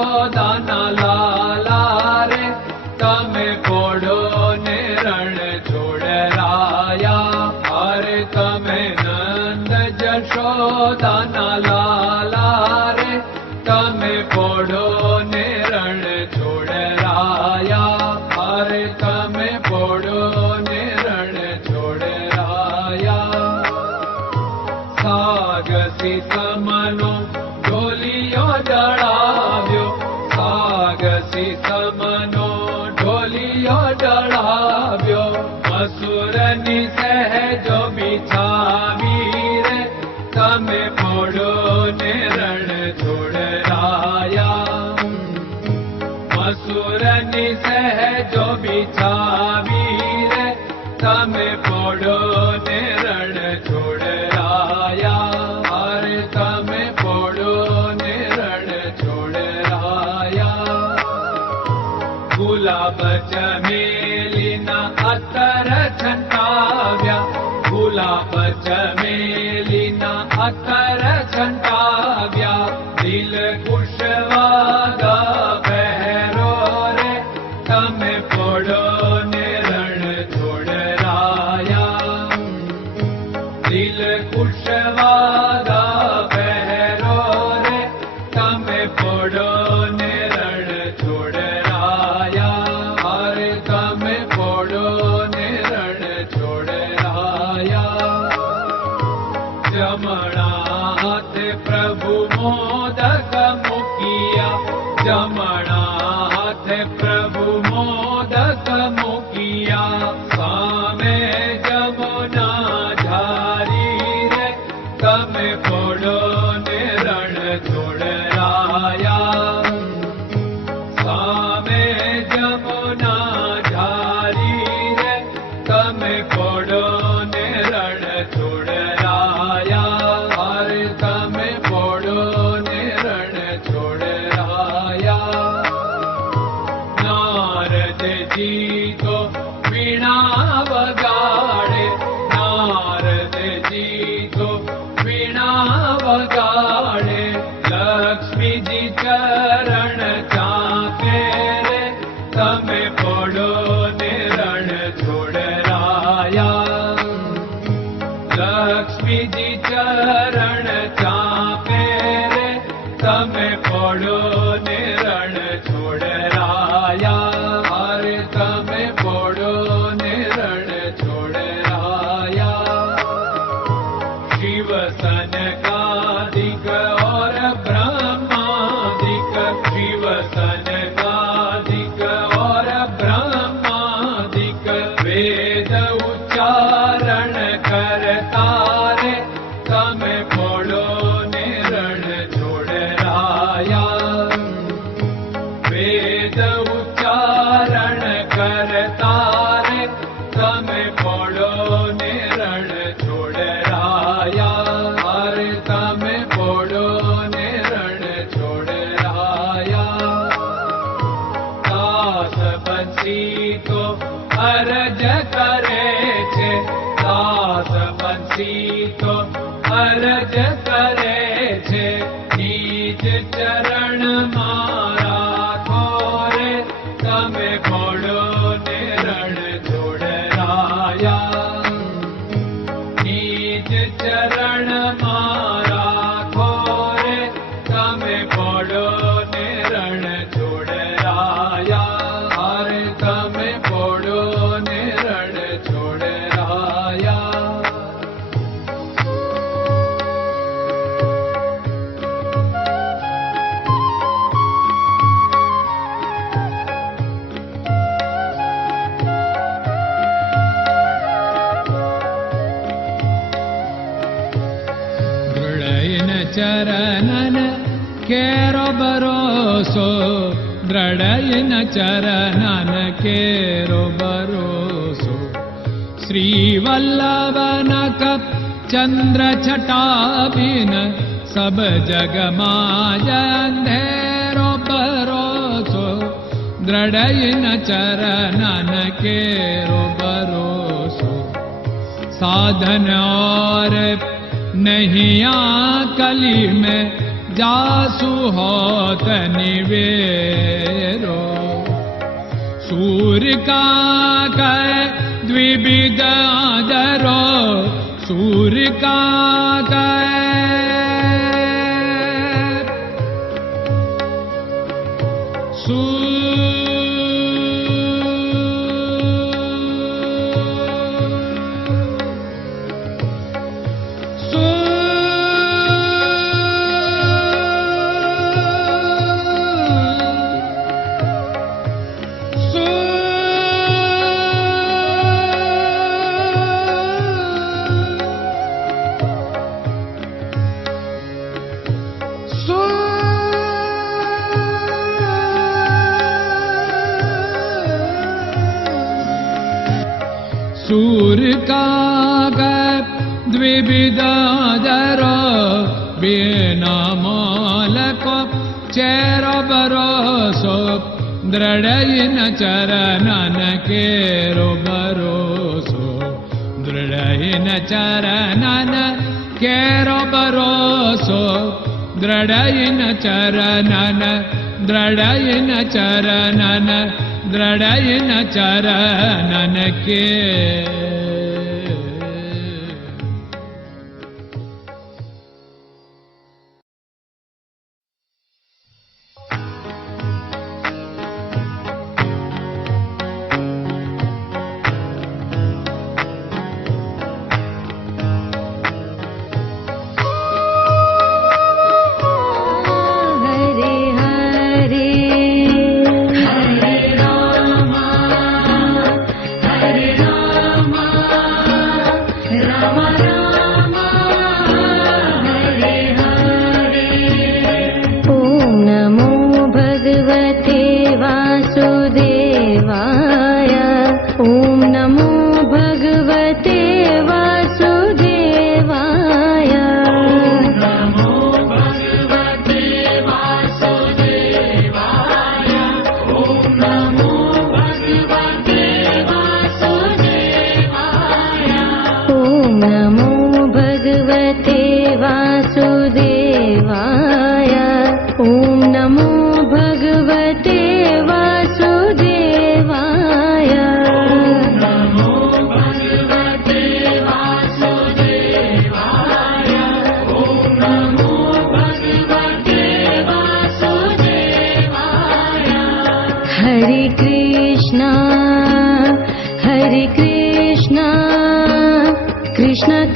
જશોદાના લાલા રે તમે પોડો ને રણ છોડરાયા. અરે તમે નંદ જશોદાના લાલા રે તમે પોડો ને રણ છોડરાયા. અરે તમે પોડો ને રણ છોડરાયા. સાગસી સમનો ઢોલિયો ડળાવ્યો, સાગસી સમનો ઢોલિયો ડળાવ્યો. મસૂરની સહેજો બિછાવી રે તમે પોડો ને રણ છોડરાયા. મસૂરની સહેજો બિછાવી રે તમે પોડો ને રણ છોડરાયા. અરે તમે પોડો ને રણ છોડરાયા. ગુલાબ ચમેલીના અત્તર છંટાવ્યા, ગુલાબ ચમેલીના અત્તર છંટાવ્યા. દિલ કુશવાદા પહેરો રે તમે પોડો ને રણ છોડરાયા. દિલ કુશવાદા પહેરો રે તમે પોડો ને રણ છોડરાયા. અરે તમે પોડો ને રણ છોડરાયા. જમણા હાથે પ્રભુ મોદક મૂકિયા, જમણા હાથે પ્રભુ મોદક મૂકિયા. સામે જમુના ઝારી રે તમે પોડો ને રણ છોડરાયા. સામે જમુના ઝારી રે તમે પોડો ને રણ છોડરાયા. અરે તમે પોડો ને રણ છોડરાયા. નારદજી તો વીણા વગાડે, નારદજી તો વીણા વગાડે. લક્ષ્મીજી ચરણ ચાપે રે તમે પોડો ને રણ છોડરાયા. લક્ષ્મીજી ચરણ ચાપે રે તમે પોડો ને રણ છોડરાયા. અરે તમે પોડો ને રણ છોડરાયા. શિવ સનકાદિક और ब्रह्मादिक, शिव सनकादिक और ब्रह्मादिक. वेद उच्चारण करता रे તમે પોડો ને રણ છોડરાયા. વેદ ઉચ્ચારણ કરતા રે તમે પોડો ને રણ છોડરાયા. અરે તમે પોડો ને રણ છોડરાયા. દાસ બંસી તો અરજ કરે છે, દાસ બંસી તો અરજ કરે છે. નીચ ચરણ મારા ખોરે તમે પોડો ને રણ છોડરાયા. નીચ ચરણ મારા ખોરે તમે પોડો ને રણ છોડરાયા. અરે તમે પોડો ને રણ છોડરાયા. ચરણન કેરો ભરોસો, દ્રઢયન ચરણન કેરો ભરોસો. શ્રી વલ્લભન કપ ચંદ્ર છટાબિન સબ જગમાં અંધેરો ભરોસો. દ્રઢયન ચરણન કેરો ભરોસો. साधन और नहीं कली में जासु होत निवेरो सूर्य का कै द्विविध आदरो सूर्य का सूर्य का द्विविधादर बिना मालको चेर भरोसो दृढ़ चरणन केरो भरोसो दृढ़ चरणन केरो भरोसो दृढ़ चरणन दृढ़ चरणन दृढ़ चरणन के Krishna